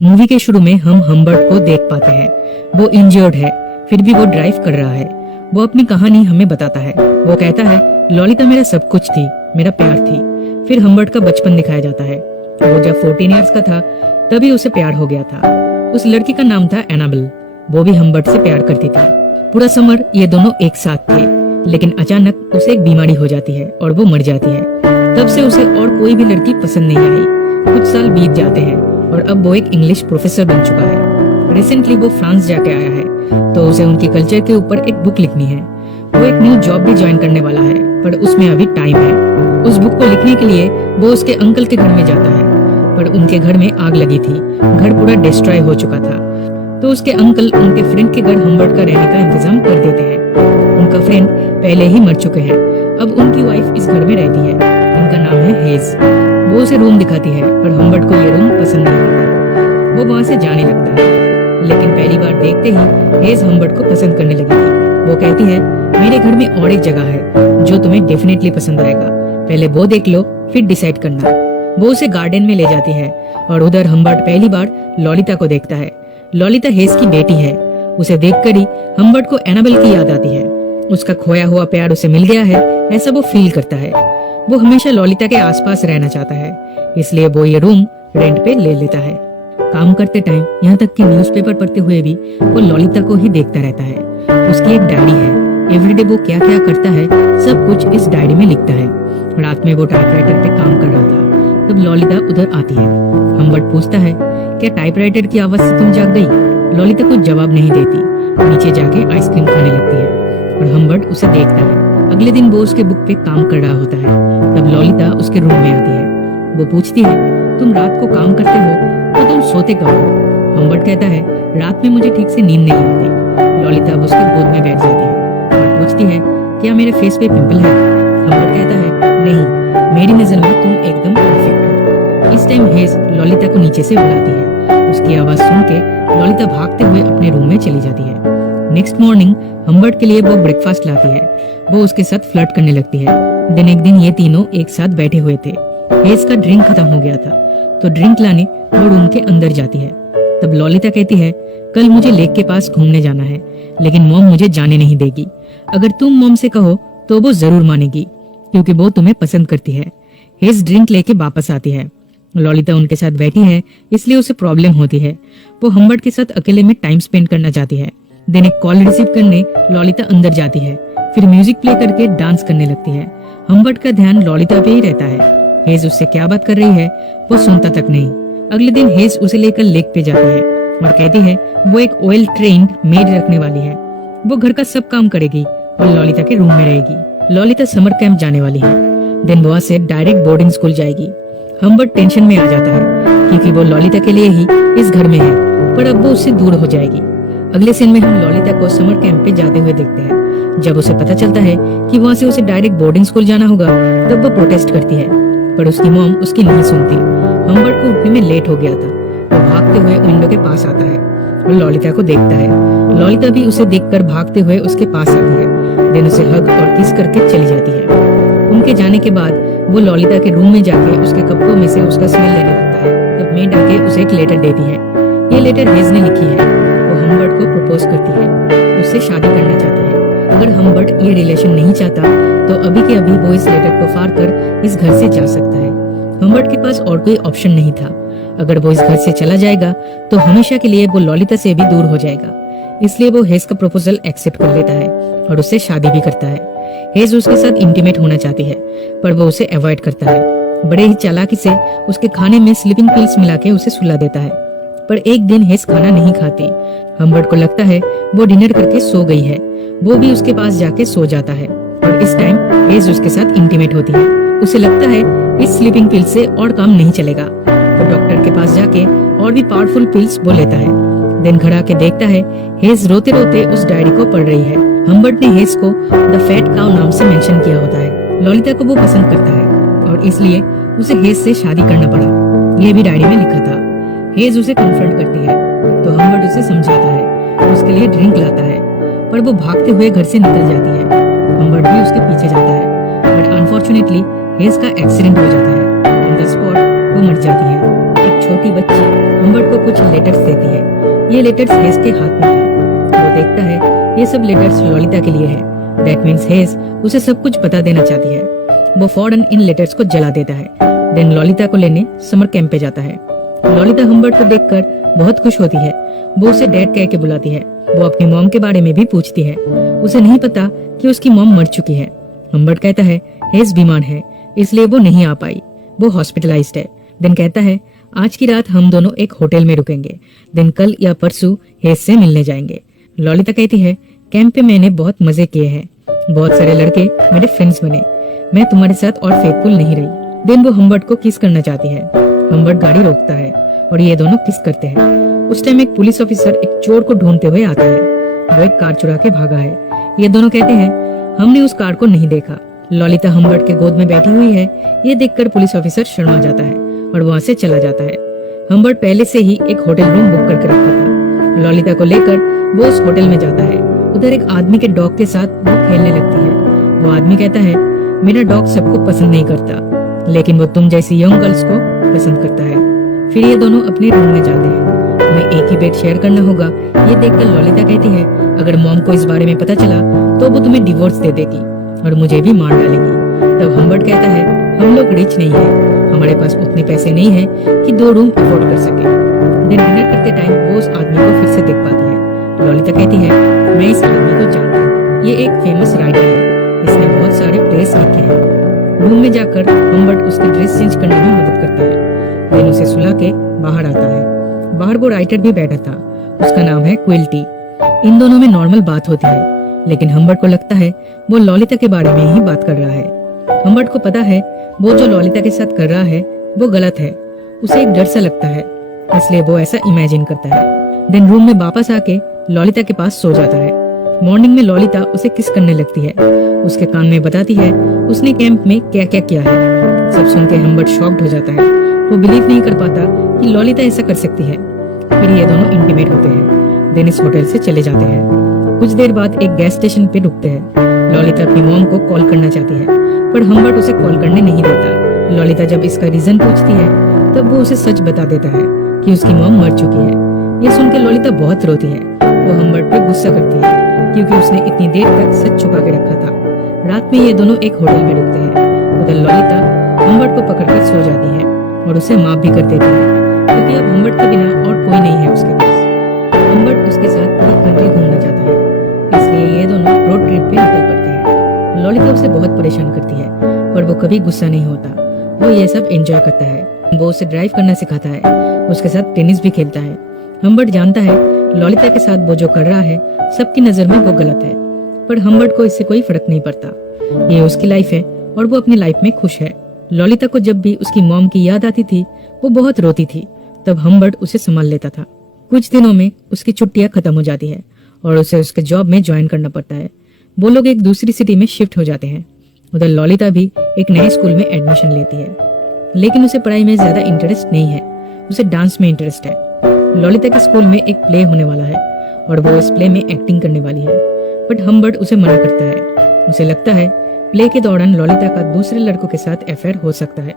Movie के शुरू में हम हम्बर्ट को देख पाते हैं। वो इंजर्ड है, फिर भी वो ड्राइव कर रहा है। वो अपनी कहानी हमें बताता है। वो कहता है, लॉलिता मेरा सब कुछ थी, मेरा प्यार थी। फिर हम्बर्ट का बचपन दिखाया जाता है। वो जब 14 इयर्स का था तभी उसे प्यार हो गया था। उस लड़की का नाम था एनाबेल। वो भी हम्बर्ट से प्यार करती थी। पूरा समर ये दोनों एक साथ थे, लेकिन अचानक उसे एक बीमारी हो जाती है और वो मर जाती है। तब से उसे और कोई भी लड़की पसंद नहीं आई। कुछ साल बीत जाते हैं और अब वो एक इंग्लिश प्रोफेसर बन चुका है। रिसेंटली वो फ्रांस जाके आया है, तो उसे उनकी कल्चर के ऊपर एक बुक लिखनी है। वो एक न्यू जॉब भी ज्वाइन करने वाला है, पर उसमें अभी टाइम है। उस बुक को लिखने के लिए वो उसके अंकल के घर में जाता है, पर उनके घर में आग लगी थी। घर पूरा डिस्ट्रॉय हो चुका था। तो उसके अंकल उनके फ्रेंड के घर हम्बर्ट का रहने का इंतजाम कर देते हैं। उनका फ्रेंड पहले ही मर चुके हैं। अब उनकी वाइफ इस घर में रहती है। उनका नाम है हेज। वो उसे रूम दिखाती है, पर हम्बर्ट को ये रूम पसंद नहीं आता। वो वहाँ से जाने लगता है, लेकिन पहली बार देखते ही हेज हम्बर्ट को पसंद करने लगी थी। वो कहती है, मेरे घर में और एक जगह है जो तुम्हें डेफिनेटली पसंद आएगा। पहले वो देख लो, फिर डिसाइड करना। वो उसे गार्डन में ले जाती है और उधर हम्बर्ट पहली बार लॉलिता को देखता है। लॉलिता हेज की बेटी है। उसे देखकर ही हम्बर्ट को एनाबेल की याद आती है। उसका खोया हुआ प्यार उसे मिल गया है, ऐसा वो फील करता है। वो हमेशा लॉलिता के आसपास रहना चाहता है, इसलिए वो ये रूम रेंट पे ले लेता है। काम करते टाइम, यहाँ तक कि न्यूज़पेपर पढ़ते हुए भी वो लॉलिता को ही देखता रहता है। उसकी एक डायरी है। एवरीडे वो क्या क्या करता है सब कुछ इस डायरी में लिखता है। रात में वो टाइपराइटर पे काम कर रहा था, तब लॉलिता उधर आती है। हम्बर्ट पूछता है, क्या टाइपराइटर की आवाज से तुम जाग गई? लॉलिता कुछ जवाब नहीं देती। नीचे जाके आइसक्रीम खाने लगती है और हम्बर्ट उसे देखता है। अगले दिन वो उसके बुक पे काम कर रहा होता है। तब लॉलिता उसके रूम में आती है। वो पूछती है, तुम रात को काम करते हो तो तुम सोते कब हो? हम्बर्ट कहता है, रात में मुझे ठीक से नींद नहीं आती। लॉलिता अब उसके गोद में बैठ जाती है और पूछती है, क्या मेरे फेस पे पिंपल है? हम्बर्ट कहता है, नहीं, मेरी नजर में तुम एकदम परफेक्ट हो। इस टाइम हेज लॉलिता को नीचे से बुलाती है। उसकी आवाज सुन के लॉलिता भागते हुए अपने रूम में चली जाती है। नेक्स्ट मॉर्निंग हम्बर्ट के लिए वो ब्रेकफास्ट लाती है। वो उसके साथ फ्लर्ट करने लगती है। दिन एक दिन ये तीनों एक साथ बैठे हुए थे। हेज का ड्रिंक खत्म हो गया था, तो ड्रिंक लाने वो रूम के अंदर जाती है। तब लॉलिता कहती है, कल मुझे लेक के पास घूमने जाना है, लेकिन मॉम मुझे जाने नहीं देगी। अगर तुम मॉम से कहो तो वो जरूर मानेगी, क्योंकि वो तुम्हें पसंद करती है। हेज ड्रिंक लेके वापस आती है। लॉलिता उनके साथ बैठी है, इसलिए उसे प्रॉब्लम होती है। वो हम्बर्ट के साथ अकेले में टाइम स्पेंड करना चाहती है। दिन एक कॉल रिसीव करने लॉलिता अंदर जाती है। फिर म्यूजिक प्ले करके डांस करने लगती है। हम्बर्ट का ध्यान लॉलिता पे ही रहता है। हेज उससे क्या बात कर रही है वो सुनता तक नहीं। अगले दिन हेज उसे लेकर लेक पे जाती है और कहती है वो एक वेल ट्रेन्ड मेड रखने वाली है। वो घर का सब काम करेगी और लॉलिता के रूम में रहेगी। लॉलिता समर कैंप जाने वाली है। देन वहाँ से डायरेक्ट बोर्डिंग स्कूल जाएगी। हम्बर्ट टेंशन में आ जाता है, क्योंकि वो लॉलिता के लिए ही इस घर में है, पर अब वो उससे दूर हो जाएगी। अगले सीन में हम लॉलिता को समर कैंप पे जाते हुए देखते हैं। जब उसे पता चलता है कि वहाँ से उसे डायरेक्ट बोर्डिंग स्कूल जाना होगा, तब वो प्रोटेस्ट करती है, पर उसकी मॉम उसकी नहीं सुनती। हम्बर्ट को उठने में लेट हो गया था। वो भागते हुए विंडो के पास आता है और लॉलिता को देखता है। लॉलिता भी उसे देखकर भागते हुए उसके पास आती है। देन उसे हग और किस करके चली जाती है। उनके जाने के बाद वो लॉलिता के रूम में जाके उसके कपड़ों में से उसका स्मेल लेने लगता है। तब मेड आके उसे एक लेटर देती है। ये लेटर हेज ने लिखी है। वो हम्बर्ट को प्रपोज करती है, उससे शादी करना चाहती है। अगर हम्बर्ट ये रिलेशन नहीं चाहता तो अभी के अभी वो इस लेटर को फाड़ कर इस घर से जा सकता है। हम्बर्ट के पास और कोई ऑप्शन नहीं था। अगर वो इस घर से चला जाएगा तो हमेशा के लिए वो लॉलिता से भी दूर हो जाएगा। इसलिए वो हेज का प्रपोजल एक्सेप्ट कर लेता है और उससे शादी भी करता है। हेज उसके साथ इंटीमेट होना चाहती है, पर वो उसे अवॉइड करता है। बड़े ही चालाकी से उसके खाने में स्लीपिंग पिल्स मिला के उसे सुला देता है। पर एक दिन हेज खाना नहीं खाती। हम्बर्ट को लगता है वो डिनर करके सो गई है। वो भी उसके पास जाके सो जाता है और इस टाइम हेज उसके साथ इंटीमेट होती है। उसे लगता है इस स्लीपिंग पिल से और काम नहीं चलेगा, तो डॉक्टर के पास जाके और भी पावरफुल पिल्स वो लेता है। दिन घर आके देखता है हेज रोते रोते उस डायरी को पढ़ रही है। हम्बर्ट ने हेज को द फैट काउ नाम से मेंशन किया होता है। लॉलिता को वो पसंद करता है और इसलिए उसे हेज से शादी करना पड़ा। ये भी डायरी में लिखा था। हेज उसे कन्फ्रंट करती है, तो हम्बर्ट उसे समझाता है, उसके लिए ड्रिंक लाता है, पर वो भागते हुए घर से निकल जाती है। हम्बर्ट भी उसके पीछे जाता है, बट अनफॉर्चुनेटली हेज का एक्सीडेंट हो जाता है। ऑन द स्पॉट वो मर जाती है। एक छोटी बच्ची हम्बर्ट को कुछ लेटर्स देती है। ये लेटर्स हेज के हाथ में था। वो देखता है ये सब लेटर्स लॉलिता के लिए है। दैट मीन्स हेज उसे सब कुछ बता देना चाहती है। वो फौरन इन लेटर्स को जला देता है। देन लॉलिता को लेने समर कैंप पे जाता है। लॉलिता हम्बर्ट को देखकर बहुत खुश होती है। वो उसे डैड कह के बुलाती है। वो अपनी मॉम के बारे में भी पूछती है। उसे नहीं पता कि उसकी मॉम मर चुकी है। हम्बर्ट कहता है हेज बीमार है इसलिए वो नहीं आ पाई, वो हॉस्पिटलाइज्ड है। देन कहता है आज की रात हम दोनों एक होटल में रुकेंगे। देन कल या परसों हेज से मिलने जाएंगे। लॉलिता कहती है कैंप पे मैंने बहुत मजे किए हैं, बहुत सारे लड़के मेरे फ्रेंड्स बने, मैं तुम्हारे साथ और फेथफुल नहीं रही। देन वो हम्बर्ट को किस करना चाहती है। हम्बर्ट गाड़ी रोकता है और ये दोनों किस करते हैं। उस टाइम एक पुलिस ऑफिसर एक चोर को ढूंढते हुए आता है। वो एक कार चुरा के भागा है। ये दोनों कहते हैं हमने उस कार को नहीं देखा। लॉलिता हम्बर्ट के गोद में बैठी हुई है। ये देखकर पुलिस ऑफिसर शर्मा जाता है और वहाँ से चला जाता है। हम्बर्ट पहले से ही एक होटल रूम बुक करके रखा था। लॉलिता को लेकर वो उस होटल में जाता है। उधर एक आदमी के डॉग के साथ वो खेलने लगती है। वो आदमी कहता है मेरा डॉग सबको पसंद नहीं करता, लेकिन वो तुम जैसी यंग गर्ल्स को पसंद करता है। फिर ये दोनों अपने रूम में जाते हैं। तुम्हें एक ही बेड शेयर करना होगा। ये देखकर लॉलिता कहती है अगर मॉम को इस बारे में पता चला तो वो तुम्हें डिवोर्स दे देगी और मुझे भी मार डालेगी। तब हम्बर्ट कहता है हम लोग रिच नहीं है, हमारे पास उतने पैसे नहीं है कि 2 रूम अफोर्ड कर सके। दिन डिनर करते टाइम वो उस आदमी को फिर से देख पाती है। लॉलिता कहती है मैं इस आदमी को जानती हूँ, ये एक फेमस राइटर है, इसने बहुत सारे प्लेस लिखे हैं। रूम में जाकर हम्बर्ट उसकी ड्रेस चेंज करने में मदद करता है। देन उसे सुला के बाहर आता है। बाहर वो राइटर भी बैठा था, उसका नाम है क्विल्टी। इन दोनों में नॉर्मल बात होती है, लेकिन हम्बर्ट को लगता है वो लॉलिता के बारे में ही बात कर रहा है। हम्बर्ट को पता है वो जो लॉलिता के साथ कर रहा है वो गलत है। उसे एक डर सा लगता है, इसलिए वो ऐसा इमेजिन करता है। देन रूम में वापस आके लॉलिता के पास सो जाता है। मॉर्निंग में लॉलिता उसे किस करने लगती है। उसके कान में बताती है उसने कैंप में क्या क्या किया है। सब सुन के हम्बर्ट शॉक्ड हो जाता है। वो बिलीव नहीं कर पाता कि लॉलिता ऐसा कर सकती है। फिर ये दोनों इंटीमेट होते हैं। देन इस होटल से चले जाते हैं। कुछ देर बाद एक गैस स्टेशन पे रुकते हैं। लॉलिता अपनी मॉम को कॉल करना चाहती है, पर हम्बर्ट उसे कॉल करने नहीं देता। लॉलिता जब इसका रीजन पूछती है तब वो उसे सच बता देता है कि उसकी मॉम मर चुकी है। ये सुनकर लॉलिता बहुत रोती है। वो हम्बर्ट पे गुस्सा करती है क्योंकि उसने इतनी देर तक सच छुपा के रखा था। रात में ये दोनों एक होटल में रुकते हैं। उधर लॉलिता हम्बर्ट को पकड़कर सो जाती है और उसे माफ भी कर देती है क्योंकि अब हम्बर्ट के बिना और कोई नहीं है उसके पास। हम्बर्ट उसके साथ एक कंट्री घूमना चाहता है, इसलिए ये दोनों रोड ट्रिप पे निकल पड़ते हैं। लॉलिता उसे बहुत परेशान करती है, पर वो कभी गुस्सा नहीं होता। वो ये सब एंजॉय करता है। वो उसे ड्राइव करना सिखाता है, उसके साथ टेनिस भी खेलता है। हम्बर्ट जानता है लॉलिता के साथ वो जो कर रहा है सबकी नजर में वो गलत है, पर हम्बर्ट को इससे कोई फर्क नहीं पड़ता। ये उसकी लाइफ है और वो अपनी लाइफ में खुश है। लॉलिता को जब भी उसकी मॉम की याद आती थी वो बहुत रोती थी। तब हम्बर्ट उसे संभाल लेता था। कुछ दिनों में उसकी छुट्टियां खत्म हो जाती है और उसे उसके जॉब में ज्वाइन करना पड़ता है। वो लोग एक दूसरी सिटी में शिफ्ट हो जाते हैं। उधर लॉलिता भी एक नए स्कूल में एडमिशन लेती है, लेकिन उसे पढ़ाई में ज्यादा इंटरेस्ट नहीं है। उसे डांस में इंटरेस्ट है। लॉलिता के स्कूल में एक प्ले होने वाला है और वो इस प्ले में एक्टिंग करने वाली है, बट हम्बर्ट उसे मना करता है। उसे लगता है प्ले के दौरान लॉलिता का दूसरे लड़कों के साथ अफेयर हो सकता है,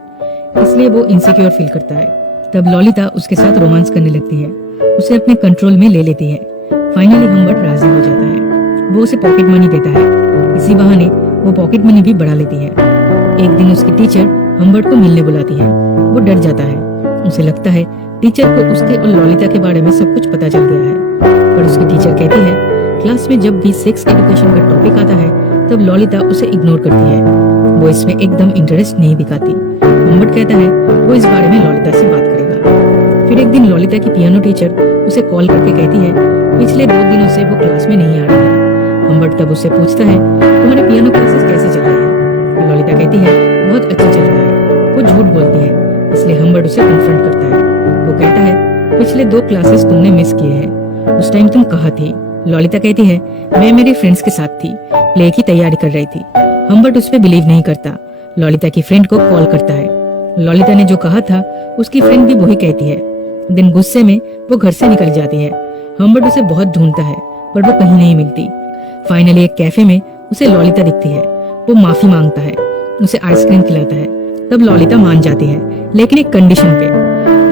इसलिए वो इनसिक्योर फील करता है। तब लॉलिता उसके साथ रोमांस करने लगती है, उसे अपने कंट्रोल में ले लेती है। फाइनली हम्बर्ट राजी हो जाता है। वो उसे पॉकेट मनी देता है। इसी बहाने वो पॉकेट मनी भी बढ़ा लेती है। एक दिन उसकी टीचर हम्बर्ट को मिलने बुलाती है। वो डर जाता है। उसे लगता है टीचर को उसके और लॉलिता के बारे में सब कुछ पता चल गया है, पर उसकी टीचर कहती है क्लास में जब भी सेक्स एजुकेशन का टॉपिक आता है तब लॉलिता उसे इग्नोर करती है। वो इसमें एकदम इंटरेस्ट नहीं दिखाती। हम्बर्ट कहता है वो इस बारे में लॉलिता से बात करेगा। फिर एक दिन लॉलिता की पियानो टीचर उसे कॉल करके कहती है पिछले 2 दिनों से वो क्लास में नहीं आ रही है। हम्बर्ट तब उससे पूछता है तुम्हारे पियानो क्लासेस कैसे चल रहे हैं। लॉलिता कहती है बहुत अच्छा चल रहा है। वो झूठ बोलती है, इसलिए हम्बर्ट उसे कन्फ्रंट करता है। वो कहता है पिछले 2 क्लासेस तुमने मिस किए हैं, उस टाइम तुम कहाँ थी। लॉलिता कहती है मैं मेरे फ्रेंड्स के साथ थी, प्ले की तैयारी कर रही थी। हम्बर्ट उस पर बिलीव नहीं करता। लॉलिता की फ्रेंड को कॉल करता है। लॉलिता ने जो कहा था उसकी फ्रेंड भी वही कहती है। दिन गुस्से में वो घर से निकल जाती है। हम्बर्ट उसे बहुत ढूंढता है, पर वो कहीं नहीं मिलती। फाइनली एक कैफे में उसे लॉलिता दिखती है। वो माफी मांगता है, उसे आइसक्रीम खिलाता है। तब लॉलिता मान जाती है, लेकिन एक कंडीशन पे।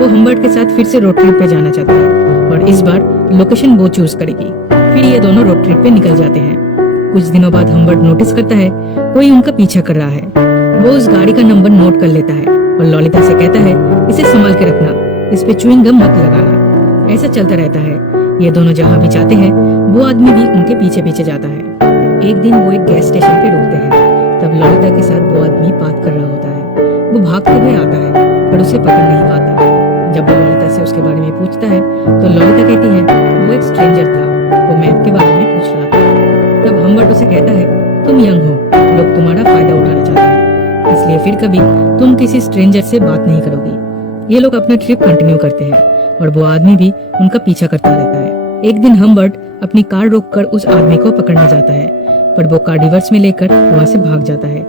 वो हम्बर्ट के साथ फिर से रोड ट्रिप पे जाना चाहता है और इस बार लोकेशन वो चूज करेगी। फिर ये दोनों रोड ट्रिप पे निकल जाते हैं। कुछ दिनों बाद हम्बर्ट नोटिस करता है कोई उनका पीछा कर रहा है। वो उस गाड़ी का नंबर नोट कर लेता है और ललिता से कहता है इसे संभाल के रखना, इस पे च्युइंग गम मत लगाना। ऐसा चलता रहता है। ये दोनों जहाँ भी जाते हैं वो आदमी भी उनके पीछे पीछे जाता है। एक दिन वो एक गैस स्टेशन पे रुकते हैं। तब ललिता के साथ वो आदमी बात कर रहा होता है। वो भागते हुए आता है पर उसे पकड़ नहीं पाता। जब वो ललिता से उसके बारे में पूछता है तो ललिता कहती है वो एक स्ट्रेंजर था, वो मैप के बारे में पूछ रहा था। तब हम्बर्ट उसे कहता है तुम यंग हो, लोग तुम्हारा फायदा उठाना चाहते हैं, इसलिए फिर कभी तुम किसी स्ट्रेंजर से बात नहीं करोगी। ये लोग अपना ट्रिप कंटिन्यू करते हैं और वो आदमी भी उनका पीछा करता रहता है। एक दिन हम्बर्ट अपनी कार रोककर उस आदमी को पकड़ने जाता है पर वो कार रिवर्स में लेकर वहाँ से भाग जाता है।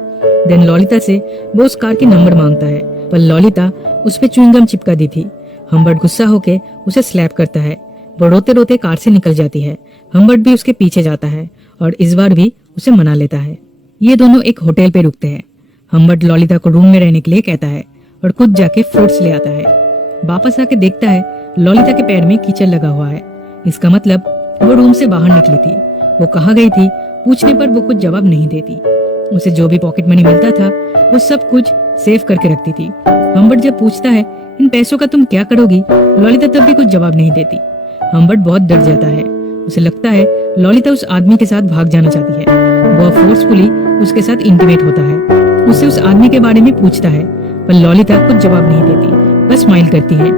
देन ललिता से वो उस कार के नंबर मांगता है पर ललिता उस पे च्युइंग गम चिपका दी थी। हम्बर्ट गुस्सा होके उसे स्लैप करता है। वो रोते रोते कार से निकल जाती है। हम्बर्ट भी उसके पीछे जाता है और इस बार भी उसे मना लेता है। ये दोनों एक होटल पे रुकते हैं। हम्बर्ट ललिता को रूम में रहने के लिए कहता है और खुद जाके फ्रूट्स ले आता है। वापस आके देखता है ललिता के पैर में कीचड़ लगा हुआ है। इसका मतलब वो रूम से बाहर निकली थी। वो कहाँ गई थी पूछने पर वो कुछ जवाब नहीं देती। उसे जो भी पॉकेट मनी मिलता था वो सब कुछ सेव करके रखती थी। हम्बर्ट जब पूछता है इन पैसों का तुम क्या करोगी, ललिता तब भी कुछ जवाब नहीं देती। हम्बर्ट बहुत डर जाता है। उसे लगता है ललिता उस आदमी के साथ भाग जाना चाहती है। वो फोर्सफुली उसके साथ इंटीमेट होता है। उससे उस आदमी के बारे में पूछता है पर ललिता कुछ जवाब नहीं देती, बस स्माइल करती है।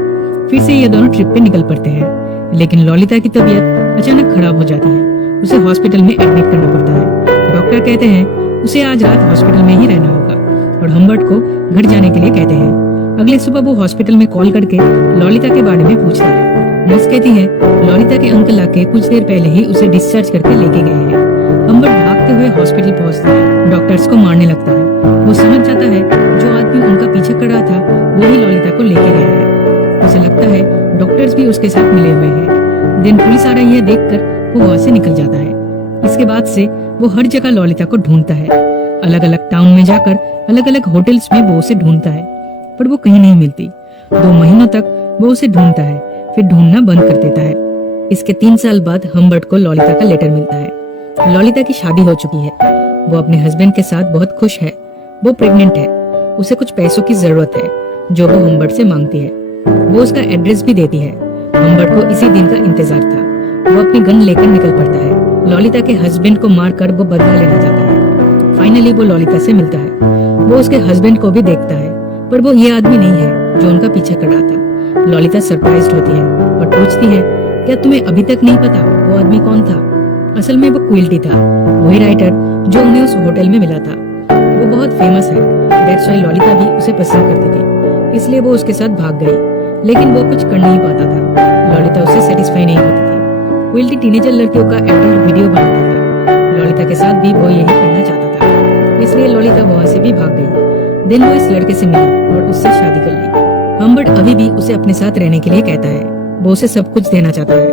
फिर से ये दोनों ट्रिप पे निकल पड़ते हैं लेकिन ललिता की तबीयत अचानक खराब हो जाती है। उसे हॉस्पिटल में एडमिट करना पड़ता है। डॉक्टर कहते हैं उसे आज रात हॉस्पिटल में ही रहना होगा और हम्बर्ट को घर जाने के लिए कहते हैं। अगले सुबह वो हॉस्पिटल में कॉल करके ललिता के बारे में पूछता है। नर्स कहती है ललिता के अंकल आके कुछ देर पहले ही उसे डिस्चार्ज करके लेके गए हैं। हम्बर्ट भागते हुए हॉस्पिटल पहुंचता है। डॉक्टर्स को मारने लगता है। वो समझ जाता है जो आदमी उनका पीछे कर रहा था वही ललिता को लेके गया है। उसे लगता है डॉक्टर्स भी उसके साथ मिले हुए हैं। दिन पुलिस आ रही है देखकर वो वहाँ से निकल जाता है। इसके बाद से वो हर जगह ललिता को ढूंढता है। अलग अलग टाउन में जाकर अलग अलग होटल्स में वो उसे ढूंढता है पर वो कहीं नहीं मिलती। 2 महीनों तक वो उसे ढूंढता है फिर ढूंढना बंद कर देता है। इसके 3 साल बाद हम्बर्ट को ललिता का लेटर मिलता है। ललिता की शादी हो चुकी है। वो अपने हस्बैंड के साथ बहुत खुश है। वो प्रेग्नेंट है। उसे कुछ पैसों की जरूरत है जो वो हम्बर्ट से मांगती है। वो उसका एड्रेस भी देती है। हम्बर्ट को इसी दिन का इंतजार था। वो अपनी गन लेकर निकल पड़ता है। ललिता के हस्बैंड को मारकर वो बदला लेना चाहता है। फाइनली वो ललिता से मिलता है। वो उसके हस्बैंड को भी देखता है पर वो ये आदमी नहीं है जो उनका पीछा कर रहा था। ललिता सरप्राइज्ड होती है और पूछती है क्या तुम्हें अभी तक नहीं पता वो आदमी कौन था। असल में वो क्विल्टी था, वही राइटर जो उन्हें उस होटल में मिला था। वो बहुत फेमस है, दैट्स व्हाई ललिता भी उसे पसंद करती थी, इसलिए वो उसके साथ भाग गई। लेकिन वो कुछ कर नहीं पाता था। ललिता उससे सेटिस्फाई नहीं होती थी। क्विल्टी टीनेजर लड़कियों का एडल्ट वीडियो बनाता था। ललिता के साथ भी वो यही करना चाहता था, इसलिए ललिता वहाँ से भी भाग गई। दिन वो इस लड़के से मिली और उससे शादी कर ली। हम्बर्ट अभी भी उसे अपने साथ रहने के लिए कहता है। वो उसे सब कुछ देना चाहता है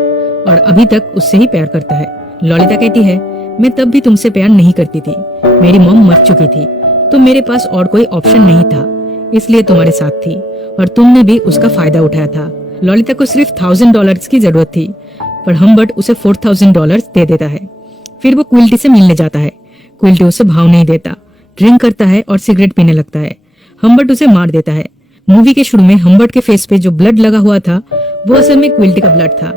और अभी तक उससे ही प्यार करता है। ललिता कहती है मैं तब भी तुमसे प्यार नहीं करती थी। मेरी मॉम मर चुकी थी तो मेरे पास और कोई ऑप्शन नहीं था, इसलिए तुम्हारे साथ थी और तुमने भी उसका फायदा उठाया था। ललिता को सिर्फ $1000 की जरूरत थी पर हम्बर्ट उसे $4000 दे देता है। फिर वो क्विल्टी से मिलने जाता है। क्विल्टी उसे भाव नहीं देता, ड्रिंक करता है और सिगरेट पीने लगता है। हम्बर्ट उसे मार देता है। मूवी के शुरू में हम्बर्ट के फेस पे जो ब्लड लगा हुआ था वो असल में क्विल्टी का ब्लड था।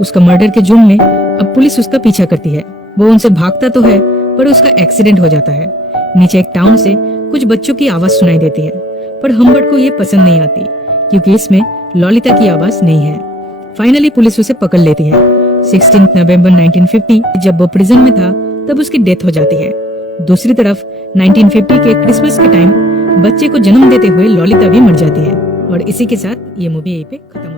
उसका मर्डर के जुर्म में अब पुलिस उसका पीछा करती है। वो उनसे भागता तो है पर उसका एक्सीडेंट हो जाता है। नीचे एक टाउन से कुछ बच्चों की आवाज सुनाई देती है पर हम्बर्ट को ये पसंद नहीं आती क्योंकि इसमें ललिता की आवाज नहीं है। फाइनली पुलिस उसे पकड़ लेती है। 16 नवंबर 1950 जब वो प्रिजन में था तब उसकी डेथ हो जाती है। दूसरी तरफ 1950 के क्रिसमस के टाइम बच्चे को जन्म देते हुए ललिता भी मर जाती है। और इसी के साथ ये मूवी यहीं पे खत्म।